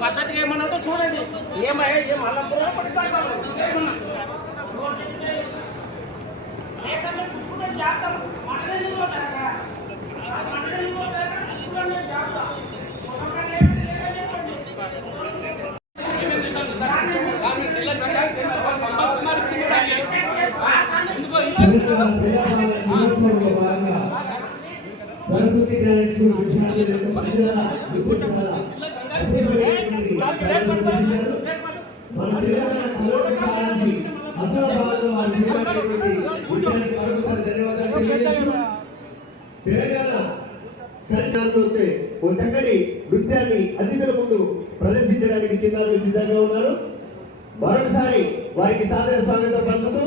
పద్ధతిగా ఏమన్నా చూడండి ఏమయ్యా సరస్వతి గ్రాండ్ స్కూల్ విద్యార్థులకు మన తెలంగాణ కళాకారానికి అసలు భాగంలో వారి జీవితానికి మరొకసారి ధన్యవాదాలు తెలియజేస్తూ తెలంగాణ సంచారంలో వస్తే ఓ చక్కటి నృత్యాన్ని అతిథుల ముందు ప్రదర్శించడానికి చిన్నారులు సిద్ధంగా ఉన్నారు. మరొకసారి వారికి సాదర స్వాగతం పలుకుతూ